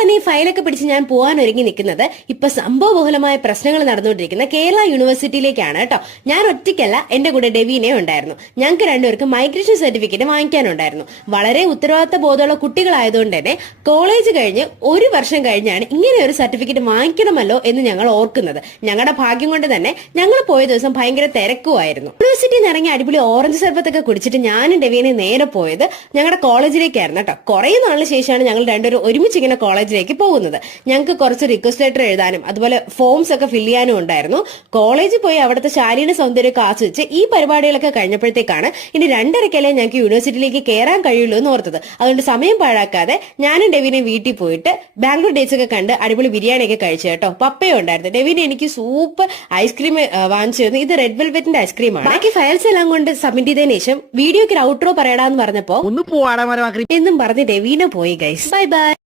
തന്നെ ഈ ഫയലൊക്കെ പിടിച്ച് ഞാൻ പോകാൻ ഒരുങ്ങി നിൽക്കുന്നത് ഇപ്പൊ സംഭവബഹുലമായ പ്രശ്നങ്ങൾ നടന്നുകൊണ്ടിരിക്കുന്ന കേരള യൂണിവേഴ്സിറ്റിയിലേക്കാണ് കേട്ടോ. ഞാൻ ഒറ്റയ്ക്കല്ല, എന്റെ കൂടെ ഡെവീനെ ഉണ്ടായിരുന്നു. ഞങ്ങൾക്ക് രണ്ടുപേർക്ക് മൈഗ്രേഷൻ സർട്ടിഫിക്കറ്റ് വാങ്ങിക്കാനുണ്ടായിരുന്നു. വളരെ ഉത്തരവാദിത്ത ബോധമുള്ള കുട്ടികളായതുകൊണ്ട് തന്നെ കോളേജ് കഴിഞ്ഞ് ഒരു വർഷം കഴിഞ്ഞാണ് ഇങ്ങനെ ഒരു സർട്ടിഫിക്കറ്റ് വാങ്ങിക്കണമല്ലോ എന്ന് ഞങ്ങൾ ഓർക്കുന്നത്. ഞങ്ങളുടെ ഭാഗ്യം കൊണ്ട് തന്നെ ഞങ്ങൾ പോയ ദിവസം ഭയങ്കര തിരക്കുമായിരുന്നു. യൂണിവേഴ്സിറ്റിയിൽ നിന്ന് ഇറങ്ങി അടിപൊളി ഓറഞ്ച് സർബത്തൊക്കെ കുടിച്ചിട്ട് ഞാനും ഡെവീനെ നേരെ പോയത് ഞങ്ങളുടെ കോളേജിലേക്കായിരുന്നു കേട്ടോ. കുറെ നാളിന് ശേഷമാണ് ഞങ്ങൾ രണ്ടുപേരും ഒരുമിച്ച് ഇങ്ങനെ കോളേജിലേക്ക് പോകുന്നത്. ഞങ്ങൾക്ക് കുറച്ച് റിക്വസ്റ്റ് ലെറ്റർ എഴുതാനും അതുപോലെ ഫോംസ് ഒക്കെ ഫില്ല് ചെയ്യാനും ഉണ്ടായിരുന്നു. കോളേജിൽ പോയി അവിടുത്തെ ശാരീരിക സൗന്ദര്യമൊക്കെ ആസ്വദിച്ച് ഈ പരിപാടികളൊക്കെ കഴിഞ്ഞപ്പോഴത്തേക്കാണ് ഇനി 2:30 ഞങ്ങൾക്ക് യൂണിവേഴ്സിറ്റിയിലേക്ക് കയറാൻ കഴിയുള്ളൂ എന്ന് ഓർത്തത്. അതുകൊണ്ട് സമയം പാഴാക്കാതെ ഞാനും ഡെവീനെയും വീട്ടിൽ പോയിട്ട് ബാംഗ്ലൂർ ഡേറ്റ്സ് ഒക്കെ കണ്ട് അടിപൊളി ബിരിയാണിയൊക്കെ കഴിച്ചു കേട്ടോ. പപ്പയും ഉണ്ടായിരുന്നു. ഡെവീനെ എനിക്ക് സൂപ്പർ ഐസ്ക്രീം വാങ്ങിച്ചു തന്നു. ഇത് റെഡ് വെൽവെറ്റിന്റെ ഐസ്ക്രീമാണ്. ബാക്കി ഫയൽസ് എല്ലാം കൊണ്ട് സബ്മിറ്റ് ചെയ്തതിനു ശേഷം വീഡിയോക്ക് ഔട്ട്രോ പറയടാന്ന് പറഞ്ഞപ്പോ ഒന്ന് പോവാടാ എന്നും പറഞ്ഞ് ഡെവീന പോയി ഗൈസ്. Bye bye.